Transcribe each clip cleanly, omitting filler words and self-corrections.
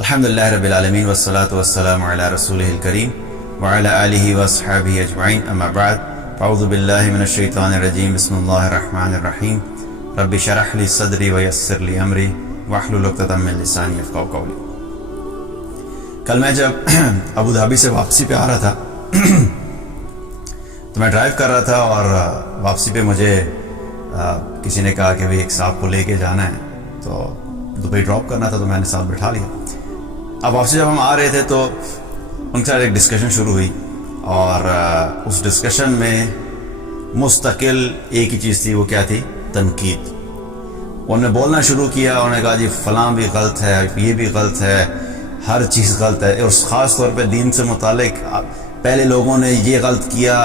الحمدللہ رب العالمین والصلاة والسلام علی رسولہ الکریم وعلی آلہ واصحابہ اجمعین اما بعد اعوذ باللہ من الشیطان الرجیم بسم اللہ الرحمن الرحیم رب شرح لی صدری ویسر لی امری واحلل عقدۃ من لسانی یفقہوا قولی۔ کل میں جب ابو دھابی سے واپسی پہ آ رہا تھا تو میں ڈرائیو کر رہا تھا اور واپسی پہ مجھے کسی نے کہا کہ بھئی ایک صاحب کو لے کے جانا ہے تو دبئی ڈراپ کرنا تھا، تو میں نے ساتھ بٹھا لیا۔ اب واپسی جب ہم آ رہے تھے تو ان کے ساتھ ایک ڈسکشن شروع ہوئی اور اس ڈسکشن میں مستقل ایک ہی چیز تھی، وہ کیا تھی؟ تنقید۔ انہوں نے بولنا شروع کیا، انہوں نے کہا جی فلاں بھی غلط ہے، یہ بھی غلط ہے، ہر چیز غلط ہے، اور خاص طور پہ دین سے متعلق پہلے لوگوں نے یہ غلط کیا،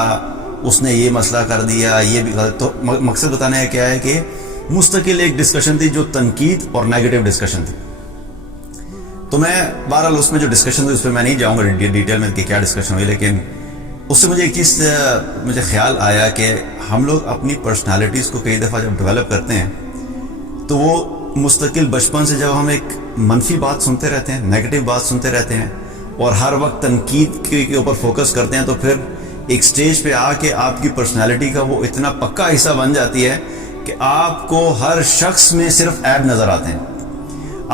اس نے یہ مسئلہ کر دیا، یہ بھی غلط۔ تو مقصد بتانے کا کیا ہے کہ مستقل ایک ڈسکشن تھی جو تنقید اور نیگیٹو ڈسکشن تھی۔ تو میں بہرحال اس میں جو ڈسکشن تھی اس پہ میں نہیں جاؤں گا ڈیٹیل میں کہ کیا ڈسکشن ہوئی، لیکن اس سے مجھے ایک چیز مجھے خیال آیا کہ ہم لوگ اپنی پرسنالٹیز کو کئی دفعہ جب ڈیولپ کرتے ہیں تو وہ مستقل بچپن سے جب ہم ایک منفی بات سنتے رہتے ہیں، نیگیٹو بات سنتے رہتے ہیں اور ہر وقت تنقید کے اوپر فوکس کرتے ہیں، تو پھر ایک سٹیج پہ آ کے آپ کی پرسنالٹی کا وہ اتنا پکا حصہ بن جاتی ہے کہ آپ کو ہر شخص میں صرف عیب نظر آتے ہیں،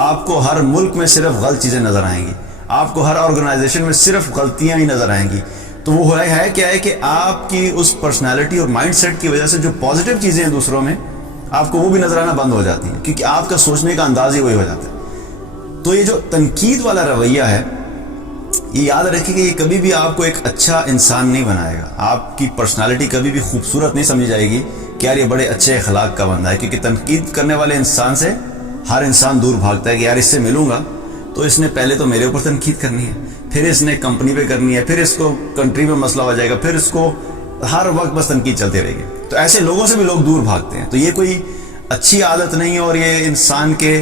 آپ کو ہر ملک میں صرف غلط چیزیں نظر آئیں گی، آپ کو ہر آرگنائزیشن میں صرف غلطیاں ہی نظر آئیں گی۔ تو وہ ہے کیا ہے کہ آپ کی اس پرسنالٹی اور مائنڈ سیٹ کی وجہ سے جو پازیٹیو چیزیں ہیں دوسروں میں، آپ کو وہ بھی نظر آنا بند ہو جاتی ہیں، کیونکہ آپ کا سوچنے کا انداز ہی وہی ہو جاتا ہے۔ تو یہ جو تنقید والا رویہ ہے، یہ یاد رکھیں کہ یہ کبھی بھی آپ کو ایک اچھا انسان نہیں بنائے گا، آپ کی پرسنالٹی کبھی بھی خوبصورت نہیں سمجھی جائے گی کہ یار یہ بڑے اچھے اخلاق کا بندہ ہے، کیونکہ تنقید کرنے والے انسان سے ہر انسان دور بھاگتا ہے کہ یار اس سے ملوں گا تو اس نے پہلے تو میرے اوپر تنقید کرنی ہے، پھر اس نے کمپنی پہ کرنی ہے، پھر اس کو کنٹری میں مسئلہ ہو جائے گا، پھر اس کو ہر وقت بس تنقید چلتی رہے گی۔ تو ایسے لوگوں سے بھی لوگ دور بھاگتے ہیں۔ تو یہ کوئی اچھی عادت نہیں ہے، اور یہ انسان کے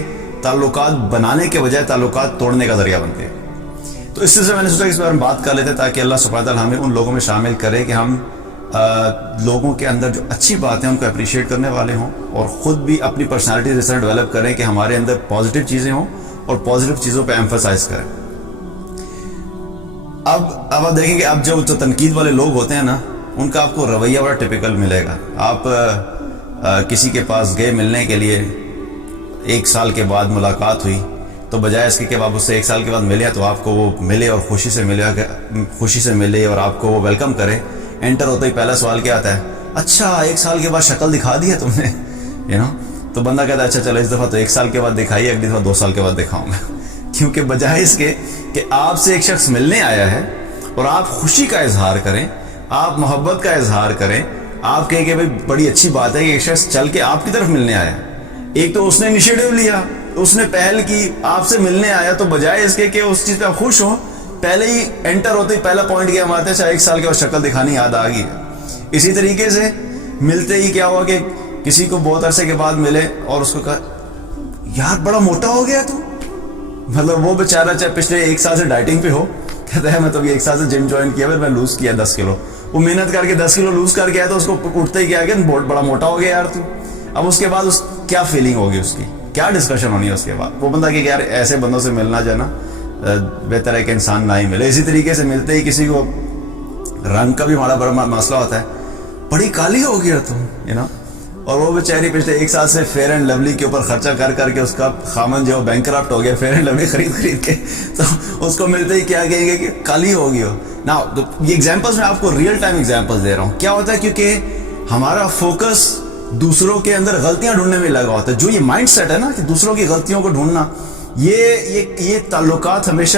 تعلقات بنانے کے بجائے تعلقات توڑنے کا ذریعہ بنتے ہیں۔ تو اس سے میں نے سوچا کہ اس بارے میں بات کر لیتے تاکہ اللہ سبحانہ تعالیٰ ہمیں ان لوگوں میں شامل کرے کہ ہم لوگوں کے اندر جو اچھی باتیں ان کو اپریشیٹ کرنے والے ہوں، اور خود بھی اپنی پرسنالٹی اس طرح ڈیولپ کریں کہ ہمارے اندر پازیٹیو چیزیں ہوں اور پازیٹیو چیزوں پہ ایمفسائز کریں۔ اب آپ دیکھیں کہ اب جو تنقید والے لوگ ہوتے ہیں نا، ان کا آپ کو رویہ بڑا ٹپیکل ملے گا۔ آپ کسی کے پاس گئے ملنے کے لیے، 1 سال کے بعد ملاقات ہوئی، تو بجائے اس کے کہ آپ اس سے 1 سال کے بعد ملے تو آپ کو وہ ملے اور خوشی سے ملے اور آپ کو وہ ویلکم کرے، انٹر ہوتا ہی پہلا سوال کیا آتا ہے؟ اچھا 1 سال کے بعد شکل دکھا دی ہے تم نے، تو بندہ کہتا ہے اچھا چلو اس دفعہ تو 1 سال کے بعد دکھائی، اگلی دفعہ 2 سال کے بعد دکھاؤں گا۔ کیونکہ بجائے اس کے کہ آپ سے ایک شخص ملنے آیا ہے اور آپ خوشی کا اظہار کریں، آپ محبت کا اظہار کریں، آپ کہیں کہ بھائی بڑی اچھی بات ہے کہ ایک شخص چل کے آپ کی طرف ملنے آیا ہے، ایک تو اس نے انیشیٹو لیا، اس نے پہل کی، آپ سے ملنے آیا، تو بجائے اس کے کہ اس چیز پہ آپ خوش ہوں، پہلے ہی انٹر ہوتے ہی پہلا پوائنٹ کیا مارتے ہیں 1 سال کے بعد شکل دکھانی یاد آ گئی ہے۔ اسی طریقے سے ملتے ہی کیا ہوا کہ کسی کو بہت عرصے کے بعد ملے اور اس کو کہا یار بڑا موٹا ہو گیا تو، مطلب وہ بیچارہ چاہے پچھلے 1 سال سے ڈائٹنگ پہ ہو، کہتا ہے میں تو 1 سال سے جم جوائن کیا، پھر میں لوز کیا 10 کلو، وہ محنت کر کے 10 کلو لوز کر کے آیا تو اس کو اٹھتے ہی کیا کہ بڑا موٹا ہو گیا یار تو۔ اب اس کے بعد کیا فیلنگ ہوگی، اس کی کیا ڈسکشن ہونی ہے اس کے بعد؟ وہ بندہ کہ یار ایسے بندوں سے ملنا جو ہے نا بہتر ہے کہ انسان نہ ہی ملے۔ اسی طریقے سے ملتے ہی کسی کو رنگ کا بھی بڑا مسئلہ ہوتا ہے، بڑی کالی ہو گیا تم، اور وہ بیچاری پچھلے 1 سال سے فیئر اینڈ لولی کے اوپر خرچہ کر کر کے اس کا خامن جو بینکرپٹ ہو گیا فیئر اینڈ لولی خرید کے، تو اس کو ملتے ہی کیا کہیں گے کہ کالی ہو گئی ہو نا۔ یہ ایگزامپلس میں آپ کو ریئل ٹائم ایگزامپلس دے رہا ہوں۔ کیا ہوتا ہے کیونکہ ہمارا فوکس دوسروں کے اندر غلطیاں ڈھونڈنے میں لگا ہوتا ہے، جو یہ مائنڈ سیٹ ہے نا کہ دوسروں کی غلطیوں کو ڈھونڈنا، یہ تعلقات ہمیشہ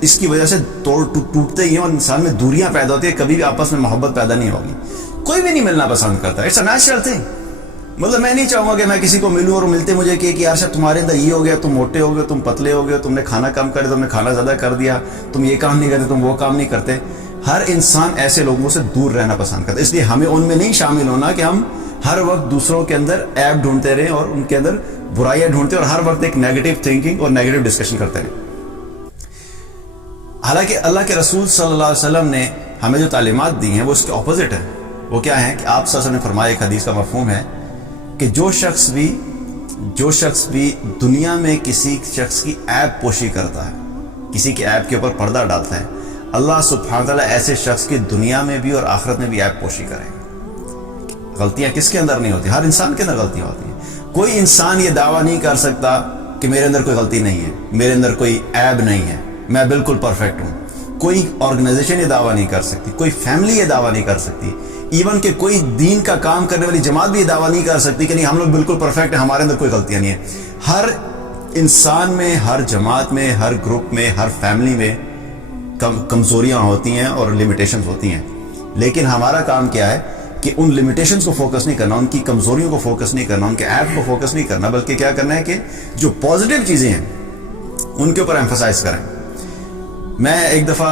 اس کی وجہ سے ٹوٹتے ہی ہیں اور انسان میں دوریاں پیدا ہوتی ہیں، کبھی بھی آپس میں محبت پیدا نہیں ہوگی، کوئی بھی نہیں ملنا پسند کرتا، اٹس اے نیچرل تھنگ۔ مطلب میں نہیں چاہوں گا کہ میں کسی کو ملوں اور ملتے مجھے کہ یار شاید تمہارے اندر یہ ہو گیا، تم موٹے ہو گئے، تم پتلے ہو گئے، تم نے کھانا کم کر دیا، تم نے کھانا زیادہ کر دیا، تم یہ کام نہیں کرتے، تم وہ کام نہیں کرتے۔ ہر انسان ایسے لوگوں سے دور رہنا پسند کرتا ہے، اس لیے ہمیں ان میں نہیں شامل ہونا کہ ہم ہر وقت دوسروں کے اندر عیب ڈھونڈتے رہیں اور ان کے اندر برائیاں ڈھونڈتے اور ہر وقت ایک نیگیٹو تھنکنگ اور نیگیٹو ڈسکشن کرتے رہیں۔ حالانکہ اللہ کے رسول صلی اللہ علیہ وسلم نے ہمیں جو تعلیمات دی ہیں وہ اس کے اپوزٹ ہیں۔ وہ کیا ہیں کہ آپ صلی اللہ علیہ وسلم نے فرمایا، ایک حدیث کا مفہوم ہے کہ جو شخص بھی جو شخص بھی دنیا میں کسی شخص کی عیب پوشی کرتا ہے، کسی کے عیب کے اوپر پردہ ڈالتا ہے، اللہ سبحانہ تعالیٰ ایسے شخص کی دنیا میں بھی اور آخرت میں بھی عیب پوشی کرے گا۔ غلطیاں کس کے اندر نہیں ہوتی؟ ہر انسان کے اندر غلطیاں ہوتی ہیں۔ کوئی انسان یہ دعویٰ نہیں کر سکتا کہ میرے اندر کوئی غلطی نہیں ہے، میرے اندر کوئی عیب نہیں ہے، میں بالکل پرفیکٹ ہوں۔ کوئی آرگنائزیشن یہ دعویٰ نہیں کر سکتی، کوئی فیملی یہ دعویٰ نہیں کر سکتی، ایون کہ کوئی دین کا کام کرنے والی جماعت بھی یہ دعویٰ نہیں کر سکتی کہ نہیں ہم لوگ بالکل پرفیکٹ ہیں، ہمارے اندر کوئی غلطیاں نہیں ہیں۔ ہر انسان میں، ہر جماعت میں، ہر گروپ میں، ہر فیملی میں کمزوریاں ہوتی ہیں اور لمیٹیشنز ہوتی ہیں، لیکن ہمارا کام کیا ہے کہ ان لمیٹیشنز کو فوکس نہیں کرنا، ان کی کمزوریوں کو فوکس نہیں کرنا، ان کے عیب کو فوکس نہیں کرنا، بلکہ کیا کرنا ہے کہ جو پازیٹیو چیزیں ہیں ان کے اوپر ایمفسائز کریں۔ میں ایک دفعہ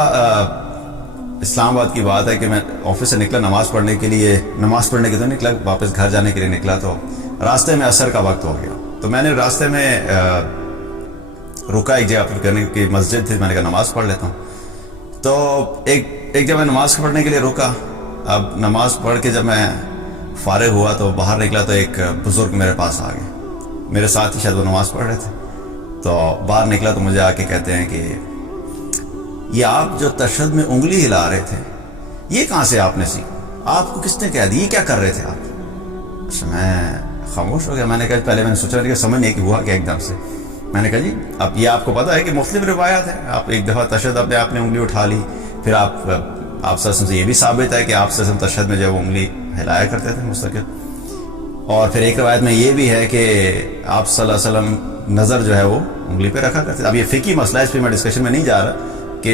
اسلام آباد کی بات ہے کہ میں آفس سے نکلا نماز پڑھنے کے لیے، نماز پڑھنے کے تو نکلا، واپس گھر جانے کے لیے نکلا، تو راستے میں عصر کا وقت ہو گیا، تو میں نے راستے میں رکا ایک جگہ پر کرنے کی مسجد تھی، میں نے کہا نماز پڑھ لیتا ہوں۔ تو ایک جب میں نماز پڑھنے کے لیے رکا، اب نماز پڑھ کے جب میں فارغ ہوا تو باہر نکلا تو ایک بزرگ میرے پاس آ گئے، میرے ساتھ ہی شاید وہ نماز پڑھ رہے تھے، تو باہر نکلا تو مجھے آ کے کہتے ہیں کہ یہ آپ جو تشہد میں انگلی ہلا رہے تھے یہ کہاں سے آپ نے سیکھا؟ آپ کو کس نے کہہ دی؟ یہ کیا کر رہے تھے آپ؟ اچھا، میں خاموش ہو گیا۔ میں نے کہا پہلے میں نے سوچا کہ سمجھ نہیں کہ ہوا کہ ایک دم سے میں نے کہا جی اب یہ آپ کو پتا ہے کہ مختلف روایات ہیں، آپ ایک دفعہ تشہد اپنے آپ نے انگلی اٹھا لی، پھر آپ صلی اللہ علیہ وسلم سے یہ بھی ثابت ہے کہ آپ صلی اللہ علیہ وسلم تشہد میں جو انگلی ہلایا کرتے تھے مستقل، اور پھر ایک روایت میں یہ بھی ہے کہ آپ صلی اللہ علیہ وسلم نظر جو ہے وہ انگلی پہ رکھا کرتے تھے۔ اب یہ فقہی مسئلہ ہے، اس پہ میں ڈسکشن میں نہیں جا رہا کہ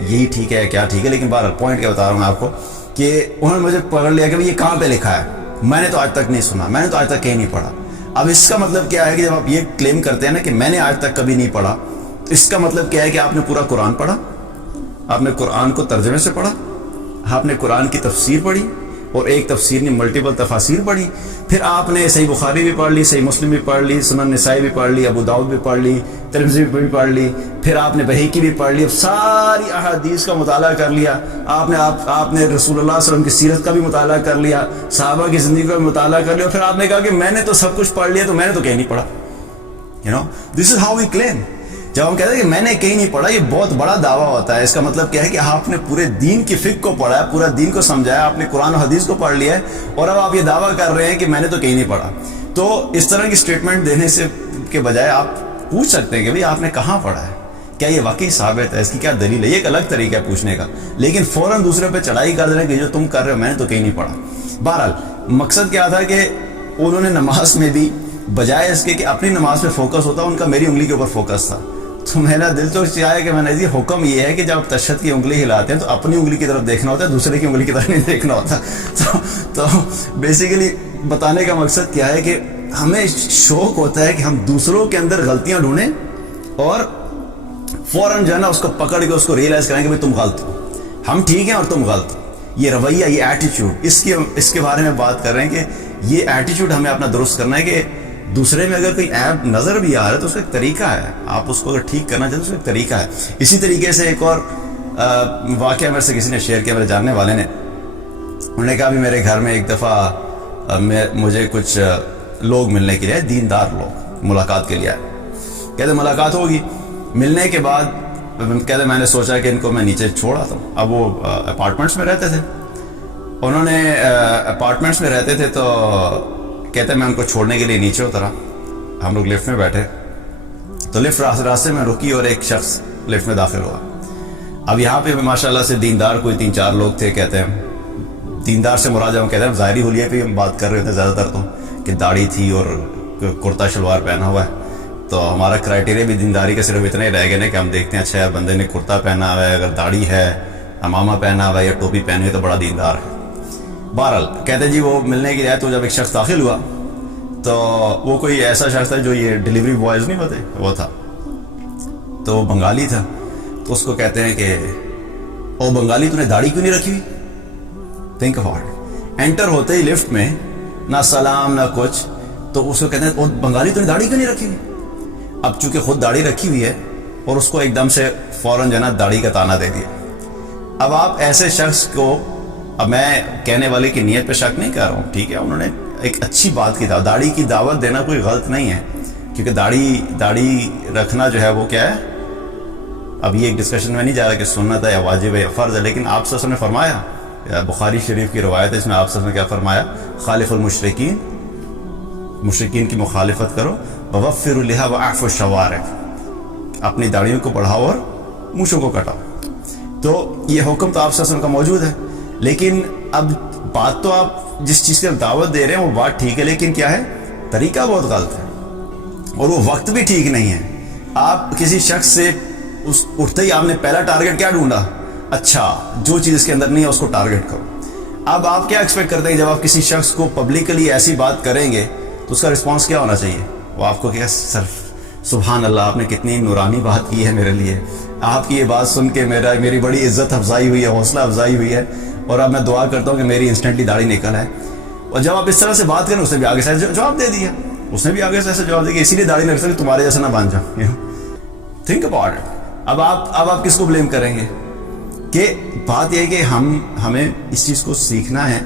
یہی ٹھیک ہے کیا ٹھیک ہے، لیکن بہرحال پوائنٹ کیا بتا رہا ہوں میں آپ کو کہ انہوں نے مجھے پکڑ لیا کہ یہ کہاں پہ لکھا ہے، میں نے تو آج تک نہیں سنا، میں نے تو آج تک کہیں نہیں پڑھا۔ اب اس کا مطلب کیا ہے کہ جب آپ یہ کلیم کرتے ہیں نا کہ میں نے آج تک کبھی نہیں پڑھا، تو اس کا مطلب کیا ہے کہ آپ نے پورا قرآن پڑھا، آپ نے قرآن کو ترجمے سے پڑھا، آپ نے قرآن کی تفسیر پڑھی، اور ایک تفسیر نے ملٹیپل تفاسیر پڑھی، پھر آپ نے صحیح بخاری بھی پڑھ لی، صحیح مسلم بھی پڑھ لی، سنن نسائی بھی پڑھ لی، ابو داؤد بھی پڑھ لی، ترمذی بھی پڑھ لی، پھر آپ نے بہیقی بھی پڑھ لی، ساری احادیث کا مطالعہ کر لیا، آپ نے رسول اللہ صلی اللہ علیہ وسلم کی سیرت کا بھی مطالعہ کر لیا، صحابہ کی زندگی کا بھی مطالعہ کر لیا، اور پھر آپ نے کہا کہ میں نے تو سب کچھ پڑھ لیا، تو میں نے تو کہیں نہیں پڑھا۔ دس از ہاؤ وی کلیم۔ جب ہم کہتے ہیں کہ میں نے کہیں نہیں پڑھا، یہ بہت بڑا دعویٰ ہوتا ہے۔ اس کا مطلب کیا ہے کہ آپ نے پورے دین کی فقہ کو پڑھا ہے، پورا دین کو سمجھا ہے، آپ نے قرآن و حدیث کو پڑھ لیا ہے، اور اب آپ یہ دعویٰ کر رہے ہیں کہ میں نے تو کہیں نہیں پڑھا۔ تو اس طرح کی سٹیٹمنٹ دینے سے کے بجائے آپ پوچھ سکتے ہیں کہ بھئی آپ نے کہاں پڑھا ہے، کیا یہ واقعی ثابت ہے، اس کی کیا دلیل ہے۔ یہ ایک الگ طریقہ ہے پوچھنے کا، لیکن فوراً دوسرے پہ چڑھائی کر دینا کہ جو تم کر رہے ہو میں نے تو کہیں نہیں پڑھا۔ بہرحال مقصد کیا تھا کہ انہوں نے نماز میں بھی بجائے اس کے کہ اپنی نماز پہ فوکس ہوتا ان کا میری انگلی کے اوپر فوکس تھا۔ تو میرا دل تو چاہا ہے کہ میں نے یہ حکم یہ ہے کہ جب تشہد کی انگلی ہلاتے ہیں تو اپنی انگلی کی طرف دیکھنا ہوتا ہے، دوسرے کی انگلی کی طرف نہیں دیکھنا ہوتا۔ تو بیسیکلی بتانے کا مقصد کیا ہے کہ ہمیں شوق ہوتا ہے کہ ہم دوسروں کے اندر غلطیاں ڈھونڈیں اور فوراً جو ہے نا اس کو پکڑ کے اس کو ریئلائز کریں کہ بھائی تم غلط ہو، ہم ٹھیک ہیں اور تم غلط ہو۔ یہ رویہ، یہ ایٹیچیوڈ، اس کے بارے میں بات کر رہے ہیں کہ یہ ایٹیچیوڈ ہمیں اپنا درست کرنا ہے کہ دوسرے میں اگر کوئی عیب نظر بھی آ رہا ہے تو اس کا ایک طریقہ ہے، آپ اس کو اگر ٹھیک کرنا چاہتے تو اس کا ایک طریقہ ہے۔ اسی طریقے سے ایک اور واقعہ میرے سے کسی نے شیئر کیا، میرے جاننے والے نے، انہوں نے کہا بھی میرے گھر میں ایک دفعہ مجھے کچھ لوگ ملنے کے لیے، دیندار لوگ ملاقات کے لیے آئے، کہتے ملاقات ہوگی، ملنے کے بعد کہتے میں نے سوچا کہ ان کو میں نیچے چھوڑ آتا ہوں۔ اب وہ اپارٹمنٹس میں رہتے تھے، انہوں نے اپارٹمنٹس میں رہتے تھے، تو کہتے میں ان کو چھوڑنے کے لیے نیچے اترا، ہم لوگ لفٹ میں بیٹھے، تو لفٹ راستے میں رکی اور ایک شخص لفٹ میں داخل ہوا۔ اب یہاں پہ ماشاءاللہ سے دیندار کوئی 3-4 لوگ تھے، کہتے ہیں دیندار سے مراد ہم کہتے ہیں ظاہری حلیے پہ ہم بات کر رہے تھے زیادہ تر، تو کہ داڑھی تھی اور کرتا شلوار پہنا ہوا ہے، تو ہمارا کرائٹیریا بھی دینداری کا صرف اتنا ہی رہ گیا نا کہ ہم دیکھتے ہیں اچھا یار بندے نے کرتا پہنا ہوا ہے، اگر داڑھی ہے، امامہ پہنا ہوا ہے یا ٹوپی پہنی ہے تو بڑا دیندار ہے۔ بہرحال کہتے جی وہ ملنے کے لیے تو جب ایک شخص داخل ہوا تو وہ کوئی ایسا شخص تھا جو یہ ڈیلیوری بوائز نہیں ہوتے وہ تھا، تو وہ بنگالی تھا، تو اس کو کہتے ہیں کہ او بنگالی تو نے داڑھی کیوں نہیں رکھی ہوئی؟ تھنک اباؤٹ، انٹر ہوتے ہی لفٹ میں نہ سلام نہ کچھ، تو اس کو کہتے ہیں او بنگالی تو نے داڑھی کیوں نہیں رکھی ہوئی؟ اب چونکہ خود داڑھی رکھی ہوئی ہے اور اس کو ایک دم سے فوراً جو ہے نا داڑھی کا تانا دے دیا۔ اب آپ ایسے شخص کو، اب میں کہنے والے کی نیت پہ شک نہیں کر رہا ہوں، ٹھیک ہے، انہوں نے ایک اچھی بات کی دعوت. داڑھی کی دعوت دینا کوئی غلط نہیں ہے, کیونکہ داڑھی رکھنا جو ہے وہ کیا ہے, اب یہ ایک ڈسکشن میں نہیں جا رہا کہ سنت ہے یا واجب ہے یا فرض ہے, لیکن آپ صلی اللہ علیہ وسلم نے فرمایا, بخاری شریف کی روایت ہے, اس میں آپ صلی اللہ علیہ وسلم نے کیا فرمایا, خالف المشرکین, مشرکین کی مخالفت کرو, ووفر اللحى واعفوا الشوارب, اپنی داڑھیوں کو بڑھاؤ اور مونچھوں کو کٹاؤ. تو یہ حکم تو آپ صلی اللہ علیہ وسلم کا موجود ہے, لیکن اب بات تو آپ جس چیز کی دعوت دے رہے ہیں وہ بات ٹھیک ہے, لیکن کیا ہے, طریقہ بہت غلط ہے اور وہ وقت بھی ٹھیک نہیں ہے. آپ کسی شخص سے اٹھتے ہی آپ نے پہلا ٹارگٹ کیا ڈھونڈا, اچھا جو چیز اس کے اندر نہیں ہے اس کو ٹارگٹ کرو. اب آپ کیا ایکسپیکٹ کرتے ہیں جب آپ کسی شخص کو پبلکلی ایسی بات کریں گے تو اس کا رسپانس کیا ہونا چاہیے؟ وہ آپ کو کیا, سر سبحان اللہ, آپ نے کتنی نورانی بات کی ہے میرے لیے, آپ کی یہ بات سن کے میری بڑی عزت افزائی ہوئی ہے, حوصلہ افزائی ہوئی ہے, اور اب میں دعا کرتا ہوں کہ میری انسٹنٹلی داڑھی نکل ہے. اور جب آپ اس طرح سے بات کریں, اس نے بھی آگے سے جواب دے دیا, اس نے بھی آگے سے ایسے جواب دیا کہ اسی لیے داڑھی نہیں رکھ سکتے تمہارے جیسا نہ بن جاؤ. Think about it. اب آپ کس کو بلیم کریں گے؟ کہ بات یہ ہے کہ ہمیں اس چیز کو سیکھنا ہے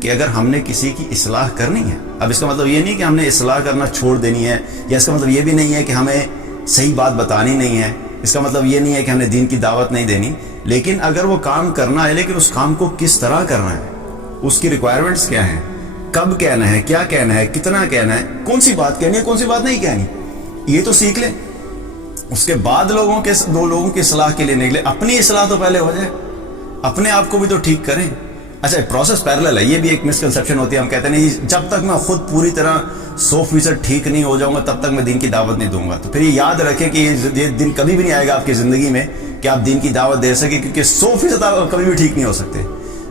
کہ اگر ہم نے کسی کی اصلاح کرنی ہے, اب اس کا مطلب یہ نہیں کہ ہم نے اصلاح کرنا چھوڑ دینی ہے, یا اس کا مطلب یہ بھی نہیں ہے کہ ہمیں صحیح بات بتانی نہیں ہے, اس کا مطلب یہ نہیں ہے کہ ہم نے دین کی دعوت نہیں دینی, لیکن اگر وہ کام کرنا ہے, لیکن اس کام کو کس طرح کرنا ہے, اس کی ریکوائرمنٹس کیا ہیں, کب کہنا ہے, کیا کہنا ہے, کتنا کہنا ہے, کون سی بات کہنی ہے, کون سی بات نہیں کہنی, یہ تو سیکھ لیں. اس کے بعد دو لوگوں کی اصلاح کے لیے نکلے. اپنی اصلاح تو پہلے ہو جائے, اپنے آپ کو بھی تو ٹھیک کریں. اچھا, پروسیس پیرلل ہے, یہ بھی ایک مسکنسیپشن ہوتی ہے. ہم کہتے ہیں نہیں, جب تک میں خود پوری طرح 100% ٹھیک نہیں ہو جاؤں گا تب تک میں دین کی دعوت نہیں دوں گا. تو پھر یہ یاد رکھیں کہ یہ دن کبھی بھی نہیں آئے گا آپ کی زندگی میں کہ آپ دین کی دعوت دے سکیں, کیونکہ 100% آپ کبھی بھی ٹھیک نہیں ہو سکتے.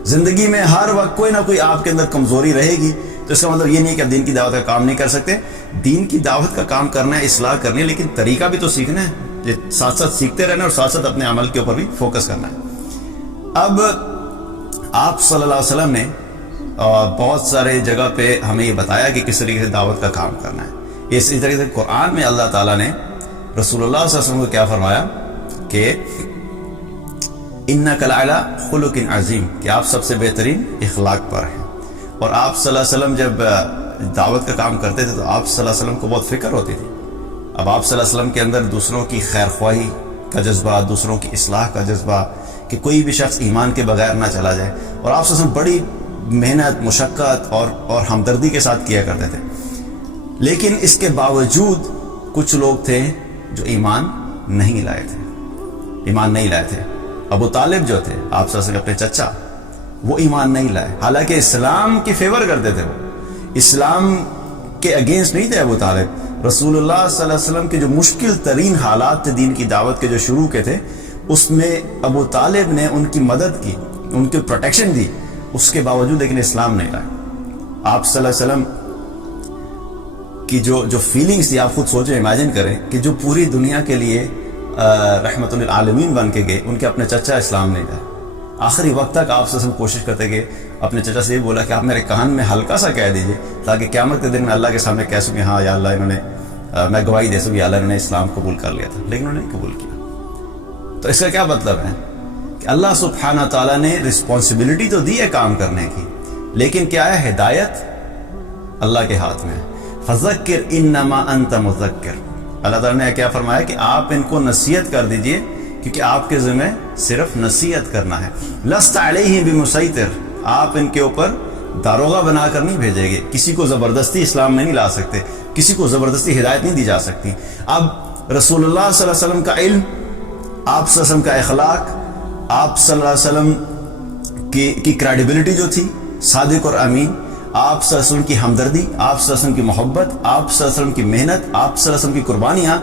زندگی میں ہر وقت کوئی نہ کوئی آپ کے اندر کمزوری رہے گی. تو اس کا مطلب یہ نہیں کہ آپ دین کی دعوت کا کام نہیں کر سکتے. دین کی دعوت کا کام کرنا ہے, اصلاح کرنی ہے, لیکن طریقہ بھی تو سیکھنا ہے. یہ ساتھ ساتھ سیکھتے رہنا اور ساتھ ساتھ اپنے عمل کے اوپر بھی فوکس کرنا ہے. اب آپ صلی اللہ علیہ وسلم نے بہت سارے جگہ پہ ہمیں یہ بتایا کہ کس طریقے سے دعوت کا کام کرنا ہے. اسی طریقے سے قرآن میں اللہ تعالیٰ نے رسول اللہ صلی اللہ علیہ وسلم کو کیا فرمایا کہ اِنَّكَ لَعَلَىٰ خُلُقٍ عَظِيمٍ, کہ آپ سب سے بہترین اخلاق پر ہیں. اور آپ صلی اللہ علیہ وسلم جب دعوت کا کام کرتے تھے تو آپ صلی اللہ علیہ وسلم کو بہت فکر ہوتی تھی. اب آپ صلی اللہ علیہ وسلم کے اندر دوسروں کی خیر خواہی کا جذبہ, دوسروں کی اصلاح کا جذبہ, کہ کوئی بھی شخص ایمان کے بغیر نہ چلا جائے. اور آپ صلی اللہ علیہ وسلم بڑی محنت, مشقت اور ہمدردی کے ساتھ کیا کرتے تھے. لیکن اس کے باوجود کچھ لوگ تھے جو ایمان نہیں لائے تھے. ابو طالب جو تھے, آپ صلی اللہ علیہ وسلم اپنے چچا, وہ ایمان نہیں لائے. حالانکہ اسلام کی فیور کرتے تھے, وہ اسلام کے اگینسٹ نہیں تھے ابو طالب. رسول اللہ صلی اللہ علیہ وسلم کے جو مشکل ترین حالات تھے دین کی دعوت کے جو شروع کے تھے, اس میں ابو طالب نے ان کی مدد کی, ان کی پروٹیکشن دی. اس کے باوجود لیکن اسلام نہیں لائے. آپ صلی اللہ علیہ وسلم کی جو فیلنگس تھی, آپ خود سوچیں, امیجن کریں کہ جو پوری دنیا کے لیے رحمت للعالمین بن کے گئے, ان کے اپنے چچا اسلام نہیں لائے. آخری وقت تک آپ صلی اللہ علیہ وسلم کوشش کرتے کہ اپنے چچا سے یہ بولا کہ آپ میرے کان میں ہلکا سا کہہ دیجئے تاکہ قیامت کے دن میں اللہ کے سامنے کہہ سکوں کہ ہاں یا اللہ, انہوں نے, میں گواہی دے سکوں یا اللہ, انہوں نے اسلام قبول کر لیا تھا. لیکن انہوں نے قبول کیا. تو اس کا کیا مطلب ہے کہ اللہ سبحانہ تعالیٰ نے رسپانسبلٹی تو دی ہے کام کرنے کی, لیکن کیا ہے, ہدایت اللہ کے ہاتھ میں ہے. فذکر انما انت مذکر, اللہ تعالیٰ نے کیا فرمایا کہ آپ ان کو نصیحت کر دیجئے, کیونکہ آپ کے ذمہ صرف نصیحت کرنا ہے. لست علیہم بمسیطر, آپ ان کے اوپر داروغہ بنا کر نہیں بھیجیں گے. کسی کو زبردستی اسلام میں نہیں لا سکتے, کسی کو زبردستی ہدایت نہیں دی جا سکتی. اب رسول اللہ صلی اللہ علیہ وسلم کا علم, آپ صلی اللہ علیہ وسلم کا اخلاق, آپ صلی اللہ علیہ وسلم کی کریڈیبلٹی جو تھی, صادق اور امین, آپ صلی اللہ علیہ وسلم کی ہمدردی, آپ صلی اللہ علیہ وسلم کی محبت, آپ صلی اللہ علیہ وسلم کی محنت, آپ صلی اللہ علیہ وسلم کی قربانیاں,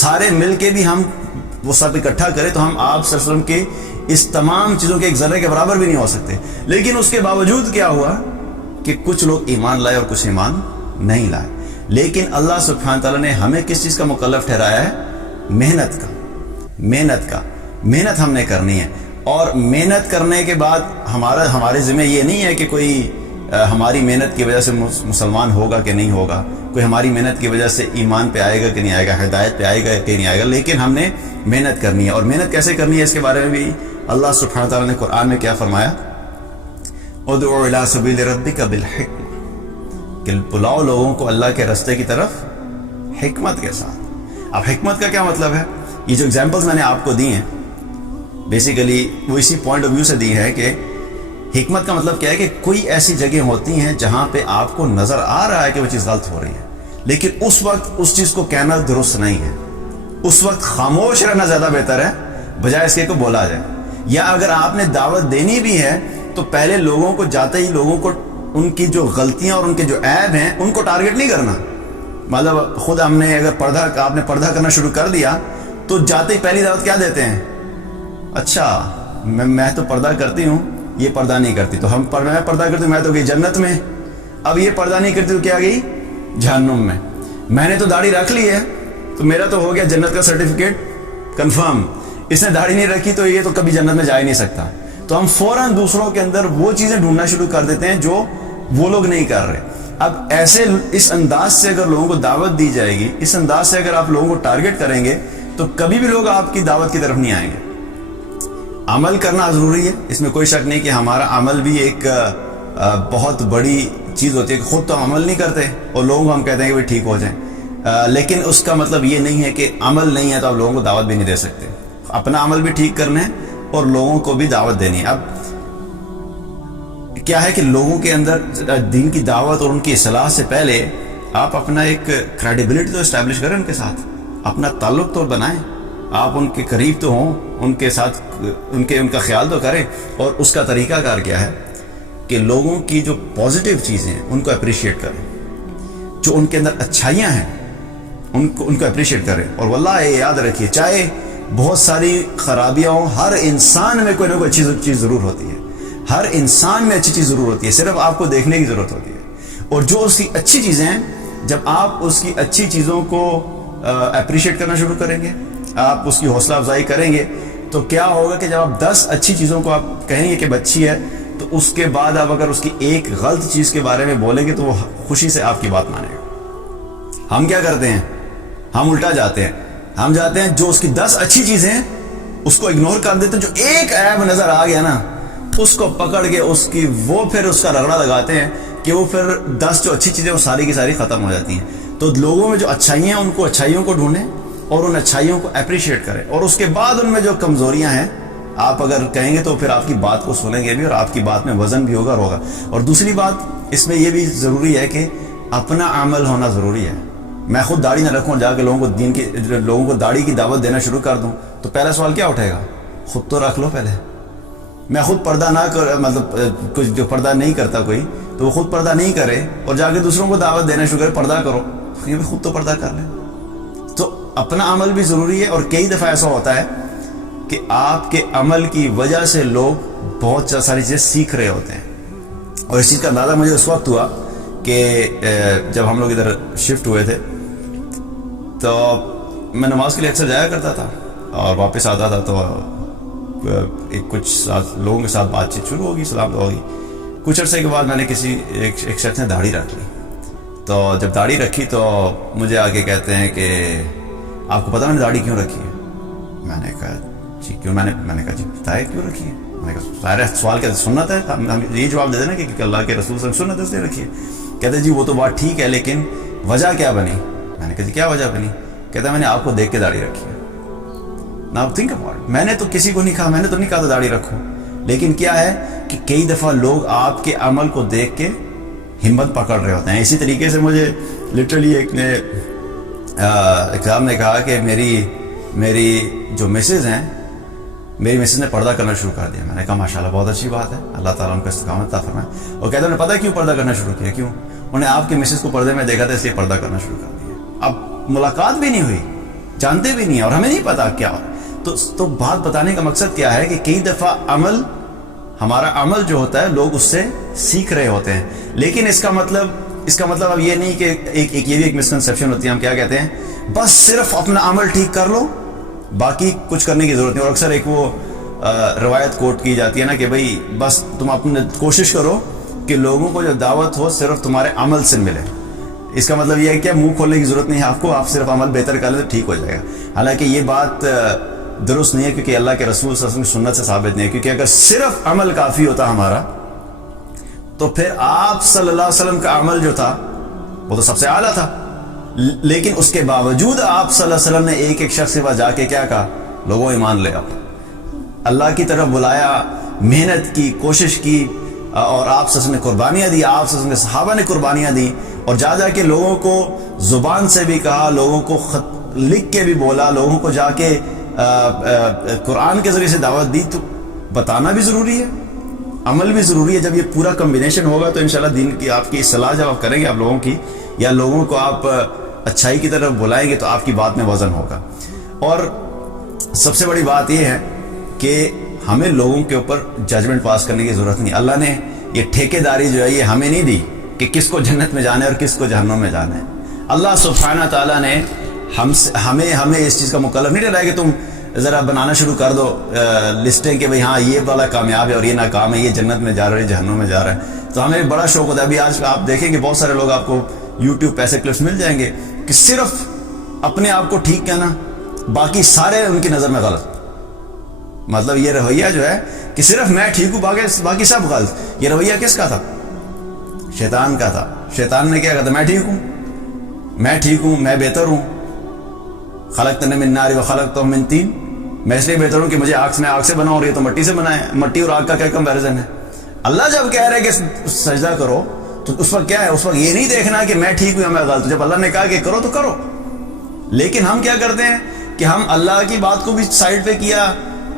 سارے مل کے بھی ہم وہ سب اکٹھا کریں تو ہم آپ صلی اللہ علیہ وسلم کے اس تمام چیزوں کے ایک ذرے کے برابر بھی نہیں ہو سکتے. لیکن اس کے باوجود کیا ہوا کہ کچھ لوگ ایمان لائے اور کچھ ایمان نہیں لائے. لیکن اللہ سبحانہ تعالیٰ نے ہمیں کس چیز کا مکلف ٹھہرایا ہے؟ محنت کا. محنت ہم نے کرنی ہے, اور محنت کرنے کے بعد ہمارے ذمہ یہ نہیں ہے کہ کوئی ہماری محنت کی وجہ سے مسلمان ہوگا کہ نہیں ہوگا, کوئی ہماری محنت کی وجہ سے ایمان پہ آئے گا کہ نہیں آئے گا, ہدایت پہ آئے گا کہ نہیں آئے گا. لیکن ہم نے محنت کرنی ہے. اور محنت کیسے کرنی ہے اس کے بارے میں بھی اللہ سبحانہ تعالیٰ نے قرآن میں کیا فرمایا؟ ادعو الی سبیل ربک بالحکمہ, کہ بلاؤ لوگوں کو اللہ کے راستے کی طرف حکمت کے ساتھ. اب حکمت کا کیا مطلب ہے؟ یہ جو ایگزامپلس میں نے آپ کو دی ہیں بیسیکلی وہ اسی پوائنٹ آف ویو سے دی ہے کہ حکمت کا مطلب کیا ہے کہ کوئی ایسی جگہ ہوتی ہیں جہاں پہ آپ کو نظر آ رہا ہے کہ وہ چیز غلط ہو رہی ہے، لیکن اس وقت اس چیز کو کہنا درست نہیں ہے. اس وقت خاموش رہنا زیادہ بہتر ہے بجائے اس کے کو بولا جائے. یا اگر آپ نے دعوت دینی بھی ہے تو پہلے لوگوں کو جاتے ہی لوگوں کو ان کی جو غلطیاں اور ان کے جو عیب ہیں ان کو ٹارگٹ نہیں کرنا. مطلب خود ہم نے اگر آپ نے پردہ کرنا شروع کر دیا تو جاتے ہی پہلی دعوت کیا دیتے ہیں؟ اچھا میں تو پردہ کرتی ہوں، یہ پردہ نہیں کرتی، تو میں پردہ کرتی ہوں، میں تو گئی جنت میں. اب یہ پردہ نہیں کرتی تو کیا گئی؟ جہنم میں. میں نے تو داڑھی رکھ لی ہے تو میرا تو ہو گیا جنت کا سرٹیفکیٹ کنفرم. اس نے داڑھی نہیں رکھی تو یہ تو کبھی جنت میں جا ہی نہیں سکتا. تو ہم فوراً دوسروں کے اندر وہ چیزیں ڈھونڈنا شروع کر دیتے ہیں جو وہ لوگ نہیں کر رہے. اب ایسے اس انداز سے اگر لوگوں کو دعوت دی جائے گی، اس انداز سے اگر آپ لوگوں کو ٹارگٹ کریں گے تو کبھی بھی لوگ آپ کی دعوت کی طرف نہیں آئیں گے. عمل کرنا ضروری ہے، اس میں کوئی شک نہیں کہ ہمارا عمل بھی ایک بہت بڑی چیز ہوتی ہے کہ خود تو ہم عمل نہیں کرتے اور لوگوں کو ہم کہتے ہیں کہ بھائی ٹھیک ہو جائیں، لیکن اس کا مطلب یہ نہیں ہے کہ عمل نہیں ہے تو آپ لوگوں کو دعوت بھی نہیں دے سکتے. اپنا عمل بھی ٹھیک کرنا ہے اور لوگوں کو بھی دعوت دینی ہے. اب کیا ہے کہ لوگوں کے اندر دین کی دعوت اور ان کی اصلاح سے پہلے آپ اپنا ایک کریڈیبلٹی تو اسٹیبلش کریں، ان کے ساتھ اپنا تعلق تو بنائیں، آپ ان کے قریب تو ہوں، ان کے ساتھ ان کا خیال تو کریں. اور اس کا طریقہ کار کیا ہے کہ لوگوں کی جو پازیٹیو چیزیں ہیں ان کو اپریشیٹ کریں، جو ان کے اندر اچھائیاں ہیں ان کو اپریشیٹ کریں. اور واللہ یہ یاد رکھیے چاہے بہت ساری خرابیاں ہوں، ہر انسان میں کوئی نہ کوئی اچھی چیز ضرور ہوتی ہے، ہر انسان میں اچھی چیز ضرور ہوتی ہے، صرف آپ کو دیکھنے کی ضرورت ہوتی ہے. اور جو اس کی اچھی چیزیں ہیں، جب آپ اس کی اچھی چیزوں کو اپریشیٹ کرنا شروع کریں گے، آپ اس کی حوصلہ افزائی کریں گے، تو کیا ہوگا کہ جب آپ 10 اچھی چیزوں کو آپ کہیں گے کہ اچھی ہے تو اس کے بعد آپ اگر اس کی ایک غلط چیز کے بارے میں بولیں گے تو وہ خوشی سے آپ کی بات مانے گا. ہم کیا کرتے ہیں؟ ہم الٹا جاتے ہیں، ہم جاتے ہیں جو اس کی 10 اچھی چیزیں ہیں اس کو اگنور کر دیتے ہیں، جو ایک عیب نظر آ گیا نا اس کو پکڑ کے وہ پھر اس کا رگڑا لگاتے ہیں کہ وہ پھر 10 جو اچھی چیزیں وہ ساری کی ساری ختم ہو جاتی ہیں. تو لوگوں میں جو اچھائیاں ہیں ان کو اچھائیوں کو ڈھونڈیں اور ان اچھائیوں کو اپریشیٹ کریں، اور اس کے بعد ان میں جو کمزوریاں ہیں آپ اگر کہیں گے تو پھر آپ کی بات کو سنیں گے بھی اور آپ کی بات میں وزن بھی ہوگا. اور دوسری بات اس میں یہ بھی ضروری ہے کہ اپنا عمل ہونا ضروری ہے. میں خود داڑھی نہ رکھوں، جا کے لوگوں کو داڑھی کی دعوت دینا شروع کر دوں تو پہلا سوال کیا اٹھے گا؟ خود تو رکھ لو پہلے. میں خود پردہ نہ کر مطلب کچھ جو پردہ نہیں کرتا کوئی تو وہ خود پردہ نہیں کرے اور جا کے دوسروں کو دعوت دینا شروع کرے پردہ کرو، یہ بھی خود تو پردہ کر لے. تو اپنا عمل بھی ضروری ہے. اور کئی دفعہ ایسا ہوتا ہے کہ آپ کے عمل کی وجہ سے لوگ بہت ساری چیزیں سیکھ رہے ہوتے ہیں. اور اس چیز کا اندازہ مجھے اس وقت ہوا کہ جب ہم لوگ ادھر شفٹ ہوئے تھے تو میں نماز کے لیے اکثر جایا کرتا تھا اور واپس آتا تھا تو کچھ لوگوں کے ساتھ بات چیت شروع ہوگی، سلام ہوگی. کچھ عرصے کے بعد میں نے ایک شخص نے داڑھی رکھ لی. تو جب داڑھی رکھی تو مجھے آگے کہتے ہیں کہ آپ کو پتا میں نے داڑھی کیوں رکھی ہے؟ میں نے کہا جی کیوں؟ میں نے کہا جی بتائے کیوں رکھی ہے؟ میں نے کہا سارے سوال کیا سنت ہے؟ ہم یہ جواب دے دیں نا کہ اللہ کے رسول صلی اللہ علیہ وسلم سنت ہے اس لیے رکھی ہے. کہتے جی وہ تو بات ٹھیک ہے لیکن وجہ کیا بنی؟ میں نے کہا جی کیا وجہ بنی؟ کہتا میں نے آپ کو دیکھ کے داڑھی رکھی ہے. Now think about it. میں نے تو کسی کو نہیں کہا، میں نے تو نہیں کہا تو داڑھی رکھو، لیکن کیا ہے کہ کئی دفعہ لوگ آپ کے عمل کو دیکھ کے ہمت پکڑ رہے ہوتے ہیں. اسی طریقے سے مجھے لٹرلی ایک صاحب نے کہا کہ میری جو مسز ہیں، میری مسز نے پردہ کرنا شروع کر دیا. میں نے کہا ماشاءاللہ بہت اچھی بات ہے، اللہ تعالیٰ ان کو استقامت عطا فرمائے. اور کہتے ہیں پتہ کیوں پردہ کرنا شروع کیا؟ کیوں؟ انہیں آپ کے مسز کو پردے میں دیکھا تھا اس لیے پردہ کرنا شروع کر دیا. اب ملاقات بھی نہیں ہوئی، جانتے بھی نہیں اور ہمیں نہیں پتا کیا. تو بات بتانے کا مقصد کیا ہے کہ کئی دفعہ ہمارا عمل جو ہوتا ہے لوگ اس سے سیکھ رہے ہوتے ہیں. لیکن اس کا مطلب اب یہ نہیں کہ یہ بھی ایک مسکنسیپشن ہوتی ہے. ہم کیا کہتے ہیں؟ بس صرف اپنا عمل ٹھیک کر لو، باقی کچھ کرنے کی ضرورت نہیں. اور اکثر ایک وہ روایت کوٹ کی جاتی ہے نا کہ بھائی بس تم اپنے کوشش کرو کہ لوگوں کو جو دعوت ہو صرف تمہارے عمل سے ملے. اس کا مطلب یہ ہے کہ منہ کھولنے کی ضرورت نہیں ہے آپ کو، آپ صرف عمل بہتر کر لیں تو ٹھیک ہو جائے گا. حالانکہ یہ بات درست نہیں ہے کیونکہ اللہ کے رسول صلی اللہ علیہ وسلم کی سنت سے ثابت نہیں ہے. کیونکہ اگر صرف عمل کافی ہوتا ہمارا تو پھر آپ صلی اللہ علیہ وسلم کا عمل جو تھا وہ تو سب سے اعلیٰ تھا، لیکن اس کے باوجود آپ صلی اللہ علیہ وسلم نے ایک ایک شخص کے پاس جا کے کیا کہا؟ لوگوں ایمان لے آؤ، اللہ کی طرف بلایا، محنت کی، کوشش کی، اور آپ صلی اللہ علیہ وسلم نے قربانیاں دی، آپ صلی اللہ علیہ وسلم کے صحابہ نے قربانیاں دی، اور جا جا کے لوگوں کو زبان سے بھی کہا، لوگوں کو خط لکھ کے بھی بولا، لوگوں کو جا کے قرآن کے ذریعے سے دعوت دی۔ تو بتانا بھی ضروری ہے، عمل بھی ضروری ہے۔ جب یہ پورا کمبینیشن ہوگا تو انشاءاللہ دین کی آپ کی اصلاح جب آپ کریں گے آپ لوگوں کی، یا لوگوں کو آپ اچھائی کی طرف بلائیں گے، تو آپ کی بات میں وزن ہوگا۔ اور سب سے بڑی بات یہ ہے کہ ہمیں لوگوں کے اوپر ججمنٹ پاس کرنے کی ضرورت نہیں۔ اللہ نے یہ ٹھیکیداری جو ہے یہ ہمیں نہیں دی کہ کس کو جنت میں جانا ہے اور کس کو جہنم میں جانا ہے۔ اللہ سبحانہ تعالیٰ نے ہمیں اس چیز کا مکلف نہیں ٹھہرایا کہ تم ذرا بنانا شروع کر دو لسٹیں کہ بھئی ہاں یہ والا کامیاب ہے اور یہ ناکام ہے، یہ جنت میں جا رہا ہے، یہ جہنم میں جا رہا ہے۔ تو ہمیں بڑا شوق ہوتا ہے۔ ابھی آج آپ دیکھیں کہ بہت سارے لوگ آپ کو یوٹیوب پہ ایسے کلپس مل جائیں گے کہ صرف اپنے آپ کو ٹھیک کہنا، باقی سارے ان کی نظر میں غلط۔ مطلب یہ رویہ جو ہے کہ صرف میں ٹھیک ہوں، باقی سب غلط۔ یہ رویہ کس کا تھا؟ شیطان کا تھا۔ شیطان نے کیا کہا تھا؟ میں ٹھیک ہوں، میں ٹھیک ہوں، میں بہتر ہوں۔ خلقتنی من نار وخلقتہ من طین، میں اس لیے بہتر ہوں کہ مجھے میں آگ سے بنا ہوں اور یہ تو مٹی سے بنا ہے۔ مٹی اور آگ کا کیا کمپیریزن ہے؟ اللہ جب کہہ رہے کہ سجدہ کرو تو اس وقت کیا ہے؟ اس وقت یہ نہیں دیکھنا کہ میں ٹھیک ہوں یا میں غلط۔ جب اللہ نے کہا کہ کرو تو کرو۔ لیکن ہم کیا کرتے ہیں کہ ہم اللہ کی بات کو بھی سائڈ پہ کیا، آپ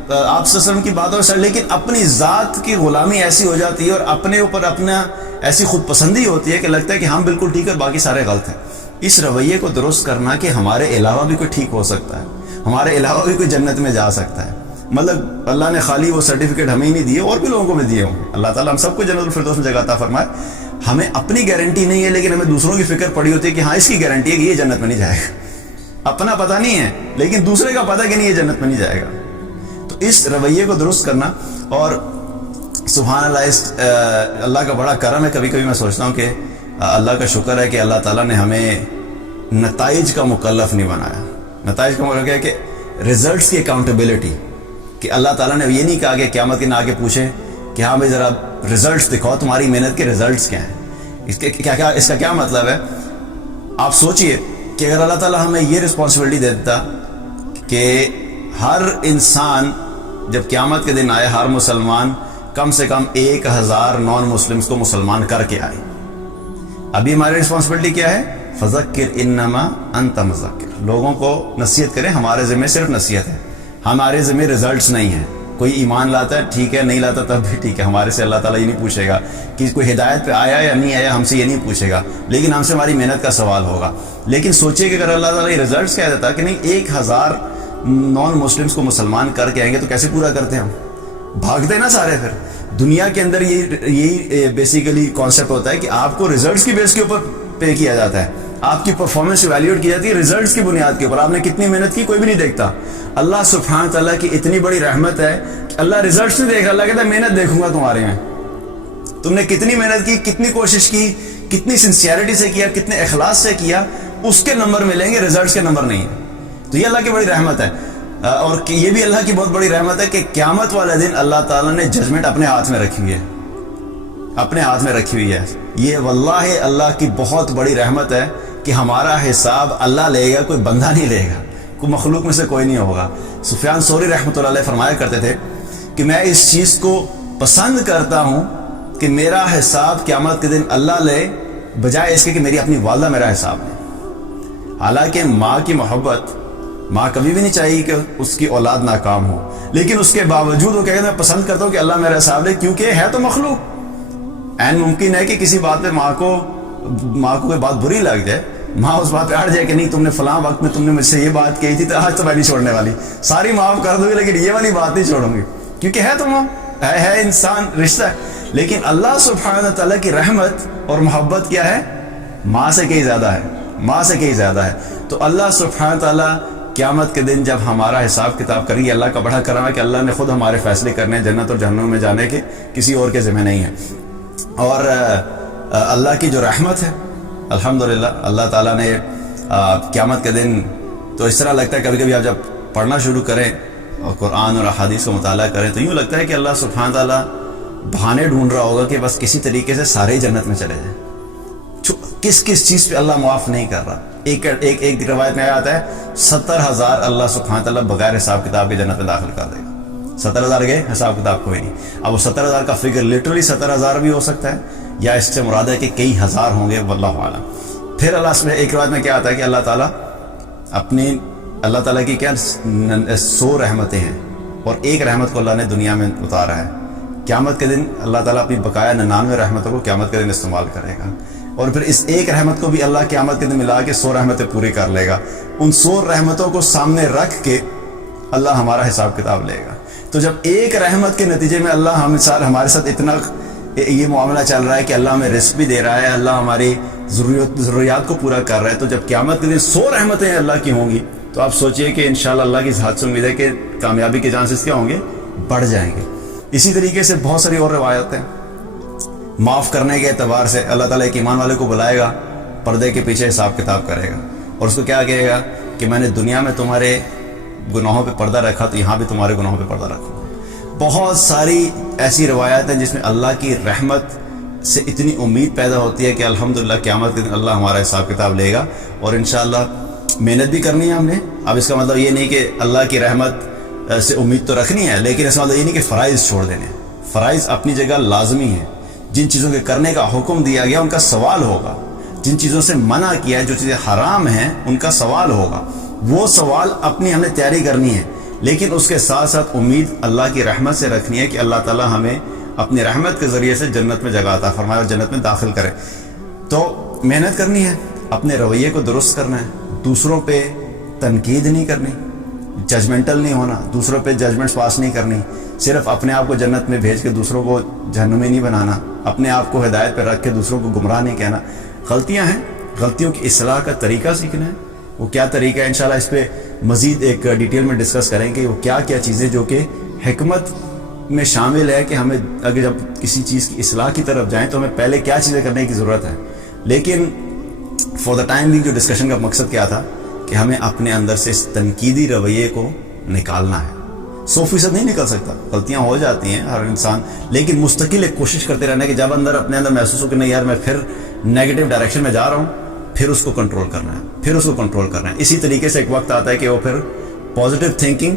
صلی اللہ علیہ وسلم کی باتوں سے، لیکن اپنی ذات کی غلامی ایسی ہو جاتی ہے اور اپنے اوپر اپنا ایسی خود پسندی ہوتی ہے کہ لگتا ہے کہ ہم بالکل ٹھیک ہے اور باقی سارے غلط ہیں۔ اس رویے کو درست کرنا کہ ہمارے علاوہ بھی کوئی ٹھیک ہو سکتا ہے، ہمارے علاوہ بھی کوئی جنت میں جا سکتا ہے۔ مطلب اللہ نے خالی وہ سرٹیفکیٹ ہمیں ہی نہیں دیے، اور بھی لوگوں کو بھی دیے ہوں۔ اللہ تعالیٰ ہم سب کو جنت الفردوس میں جگہ عطا فرمائے۔ ہمیں اپنی گارنٹی نہیں ہے، لیکن ہمیں دوسروں کی فکر پڑی ہوتی ہے کہ ہاں اس کی گارنٹی ہے کہ یہ جنت میں نہیں جائے گا۔ اپنا پتہ نہیں ہے لیکن دوسرے کا پتہ کہ نہیں یہ جنت میں نہیں جائے گا۔ تو اس رویے کو درست کرنا، اور سبحان اللہ، اللہ کا بڑا کرم ہے۔ کبھی کبھی میں سوچتا ہوں کہ اللہ کا شکر ہے کہ اللہ تعالیٰ نے ہمیں نتائج کا مکلف نہیں بنایا۔ نتائج کا مکلف کیا ہے کہ ریزلٹس کی اکاؤنٹیبلٹی، کہ اللہ تعالیٰ نے یہ نہیں کہا کہ قیامت کے نہ آگے پوچھیں کہ ہاں بھائی ذرا ریزلٹس دکھاؤ، تمہاری محنت کے ریزلٹس کیا ہیں۔ اس کا کیا مطلب ہے؟ آپ سوچئے کہ اگر اللہ تعالیٰ ہمیں یہ رسپانسبلٹی دے دیتا کہ ہر انسان جب قیامت کے دن آئے، ہر مسلمان کم سے کم 1000 نان مسلمس کو مسلمان کر کے آئے۔ ابھی ہماری رسپانسبلٹی کیا ہے؟ فذکر انما انت مذکر، لوگوں کو نصیحت کریں۔ ہمارے ذمہ صرف نصیحت ہے، ہمارے ذمہ ریزلٹس نہیں ہیں۔ کوئی ایمان لاتا ہے ٹھیک ہے، نہیں لاتا تب بھی ٹھیک ہے، ہمارے سے اللہ تعالیٰ یہ نہیں پوچھے گا کہ کوئی ہدایت پہ آیا یا نہیں آیا، ہم سے یہ نہیں پوچھے گا، لیکن ہم سے ہماری محنت کا سوال ہوگا۔ لیکن سوچئے کہ اگر اللہ تعالیٰ یہ ریزلٹس کہہ دیتا کہ نہیں 1000 نان مسلمس کو مسلمان کر کے آئیں گے، تو کیسے پورا کرتے ہم؟ بھاگتے نا سارے۔ پھر دنیا کے اندر یہی بیسیکلی کانسیپٹ ہوتا ہے کہ آپ کو ریزلٹس کی بیس کے اوپر پے کیا جاتا ہے، آپ کی پرفارمنس ایویلیوٹ کی جاتی ہے ریزلٹس کی بنیاد کے اوپر۔ آپ نے کتنی محنت کی کوئی بھی نہیں دیکھتا۔ اللہ سبحانہ تعالیٰ کی اتنی بڑی رحمت ہے کہ اللہ ریزلٹس نہیں دیکھ رہا، اللہ کہتا ہے محنت دیکھوں گا تمہارے میں، تم نے کتنی محنت کی، کتنی کوشش کی، کتنی سنسیئرٹی سے کیا، کتنے اخلاص سے کیا، اس کے نمبر ملیں گے، ریزلٹس کے نمبر نہیں ہیں۔ تو یہ اللہ کی بڑی رحمت ہے۔ اور یہ بھی اللہ کی بہت بڑی رحمت ہے کہ قیامت والے دن اللہ تعالیٰ نے ججمنٹ اپنے ہاتھ میں رکھی ہوئی ہے، اپنے ہاتھ میں رکھی ہوئی ہے۔ یہ واللہ اللہ کی بہت بڑی رحمت ہے کہ ہمارا حساب اللہ لے گا، کوئی بندہ نہیں لے گا، کوئی مخلوق میں سے کوئی نہیں ہوگا۔ سفیان ثوری رحمۃ اللہ علیہ فرمایا کرتے تھے کہ میں اس چیز کو پسند کرتا ہوں کہ میرا حساب قیامت کے دن اللہ لے، بجائے اس کے کہ میری اپنی والدہ میرا حساب لے۔ حالانکہ ماں کی محبت، ماں کبھی بھی نہیں چاہیے کہ اس کی اولاد ناکام ہو، لیکن اس کے باوجود وہ کہتے ہیں میں پسند کرتا ہوں کہ اللہ میرا حساب لے، کیونکہ ہے تو مخلوق۔ عین ممکن ہے کہ کسی بات پہ ماں کو کوئی بات بری لگ جائے، ماں اس بات پہ اڑ جائے کہ نہیں تم نے فلاں وقت میں تم نے مجھ سے یہ بات کہی تھی تو آج تو میں نہیں چھوڑنے والی، ساری معاف کر دوں گی لیکن یہ والی بات نہیں چھوڑوں گی، کیونکہ ہے تو ماں، ہے انسان، رشتہ ہے۔ لیکن اللہ سبحانہ تعالیٰ کی رحمت اور محبت کیا ہے؟ ماں سے کہیں زیادہ ہے، ماں سے کہیں زیادہ ہے۔ تو اللہ سبحانہ تعالیٰ قیامت کے دن جب ہمارا حساب کتاب کریں گے، اللہ کا بڑا کرم ہے کہ اللہ نے خود ہمارے فیصلے کرنے ہیں جنت اور جہنم میں جانے کے، کسی اور کے ذمہ نہیں ہے۔ اور اللہ کی جو رحمت ہے الحمدللہ، اللہ تعالیٰ نے قیامت کے دن تو اس طرح لگتا ہے، کبھی کبھی آپ جب پڑھنا شروع کریں اور قرآن اور احادیث کو مطالعہ کریں تو یوں لگتا ہے کہ اللہ سبحانہ تعالیٰ بہانے ڈھونڈ رہا ہوگا کہ بس کسی طریقے سے سارے جنت میں چلے جائیں، کس کس چیز پہ اللہ معاف نہیں کر رہا. ایک روایت میں آتا ہے 70,000 اللہ سبحانہ تعالیٰ بغیر حساب کتاب کے جنت میں داخل کر دے گا. 70,000 گئے, حساب کتاب کوئی نہیں. اب وہ 70,000 کا فگر لٹرلی 70,000 بھی ہو سکتا ہے, یا اس سے مراد ہے کہ کئی ہزار ہوں گے, واللہ اعلم. پھر اللہ میں ایک روایت میں کیا آتا ہے کہ اللہ تعالیٰ کی کیا 100 رحمتیں ہیں, اور ایک رحمت کو اللہ نے دنیا میں اتارا ہے. قیامت کے دن اللہ تعالیٰ اپنی بقایا 99 رحمتوں کو قیامت کے دن استعمال کرے گا, اور پھر اس ایک رحمت کو بھی اللہ قیامت کے دن ملا کے 100 رحمتیں پوری کر لے گا. ان 100 رحمتوں کو سامنے رکھ کے اللہ ہمارا حساب کتاب لے گا. تو جب ایک رحمت کے نتیجے میں اللہ ہمارے ساتھ اتنا یہ معاملہ چل رہا ہے کہ اللہ ہمیں رزق بھی دے رہا ہے, اللہ ہماری ضروریات کو پورا کر رہا ہے, تو جب قیامت کے دن 100 رحمتیں اللہ کی ہوں گی تو آپ سوچئے کہ انشاءاللہ اللہ کی ذات سے امید ہے کہ کامیابی کے چانسز کیا ہوں گے, بڑھ جائیں گے. اسی طریقے سے بہت ساری اور روایت ہیں. معاف کرنے کے اعتبار سے اللہ تعالیٰ ایک ایمان والے کو بلائے گا, پردے کے پیچھے حساب کتاب کرے گا, اور اس کو کیا کہے گا کہ میں نے دنیا میں تمہارے گناہوں پہ پردہ رکھا تو یہاں بھی تمہارے گناہوں پہ پردہ رکھوں. بہت ساری ایسی روایات ہیں جس میں اللہ کی رحمت سے اتنی امید پیدا ہوتی ہے کہ الحمدللہ قیامت کے دن اللہ ہمارا حساب کتاب لے گا, اور انشاءاللہ محنت بھی کرنی ہے ہم نے. اب اس کا مطلب یہ نہیں کہ اللہ کی رحمت سے امید تو رکھنی ہے, لیکن اس کا مطلب یہ نہیں کہ فرائض چھوڑ دینے. فرائض اپنی جگہ لازمی ہیں. جن چیزوں کے کرنے کا حکم دیا گیا ان کا سوال ہوگا, جن چیزوں سے منع کیا ہے, جو چیزیں حرام ہیں ان کا سوال ہوگا. وہ سوال اپنی ہم نے تیاری کرنی ہے, لیکن اس کے ساتھ ساتھ امید اللہ کی رحمت سے رکھنی ہے کہ اللہ تعالیٰ ہمیں اپنی رحمت کے ذریعے سے جنت میں جگہ عطا فرمائے اور جنت میں داخل کرے. تو محنت کرنی ہے, اپنے رویے کو درست کرنا ہے, دوسروں پہ تنقید نہیں کرنی, ججمنٹل نہیں ہونا, دوسروں پہ ججمنٹس پاس نہیں کرنی, صرف اپنے آپ کو جنت میں بھیج کے دوسروں کو جہنمی نہیں بنانا, اپنے آپ کو ہدایت پہ رکھ کے دوسروں کو گمراہ نہیں کہنا. غلطیاں ہیں, غلطیوں کی اصلاح کا طریقہ سیکھنا ہے. وہ کیا طریقہ ہے انشاءاللہ اس پہ مزید ایک ڈیٹیل میں ڈسکس کریں کہ وہ کیا کیا چیزیں جو کہ حکمت میں شامل ہے کہ ہمیں اگر جب کسی چیز کی اصلاح کی طرف جائیں تو ہمیں پہلے کیا چیزیں کرنے کی ضرورت ہے. لیکن فار دا ٹائم بینگ جو ڈسکشن کا مقصد کیا تھا کہ ہمیں اپنے اندر سے اس تنقیدی رویے کو نکالنا ہے. 100% نہیں نکل سکتا, غلطیاں ہو جاتی ہیں ہر انسان, لیکن مستقل ایک کوشش کرتے رہنا کہ جب اپنے اندر محسوس ہو کہ نہیں یار میں پھر نیگیٹو ڈائریکشن میں جا رہا ہوں, پھر اس کو کنٹرول کرنا ہے, پھر اس کو کنٹرول کرنا ہے. اسی طریقے سے ایک وقت آتا ہے کہ وہ پھر پازیٹیو تھنکنگ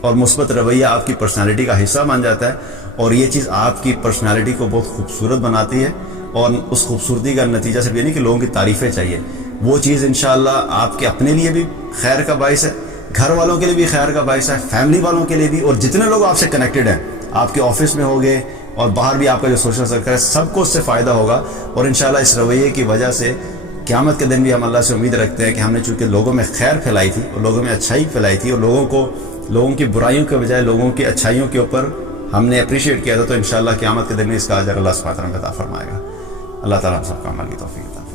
اور مثبت رویہ آپ کی پرسنالٹی کا حصہ بن جاتا ہے, اور یہ چیز آپ کی پرسنالٹی کو بہت خوبصورت بناتی ہے. اور اس خوبصورتی کا نتیجہ صرف یہ نہیں کہ لوگوں کی تعریفیں چاہیے, وہ چیز انشاءاللہ آپ کے اپنے لیے بھی خیر کا باعث ہے, گھر والوں کے لیے بھی خیر کا باعث ہے, فیملی والوں کے لیے بھی, اور جتنے لوگ آپ سے کنیکٹڈ ہیں, آپ کے آفس میں ہوگے اور باہر بھی آپ کا جو سوشل سرکل ہے, سب کو اس سے فائدہ ہوگا. اور انشاءاللہ اس رویے کی وجہ سے قیامت کے دن بھی ہم اللہ سے امید رکھتے ہیں کہ ہم نے چونکہ لوگوں میں خیر پھیلائی تھی اور لوگوں میں اچھائی پھیلائی تھی, اور لوگوں کی برائیوں کے بجائے لوگوں کی اچھائیوں کے اوپر ہم نے اپریشیٹ کیا تھا, تو انشاءاللہ قیامت کے دن میں اس کا اجر اللہ سبحانہ و تعالیٰ عطا فرمائے گا. اللہ تعالیٰ ہم سب کو عمل کی توفیق عطا فرمائے.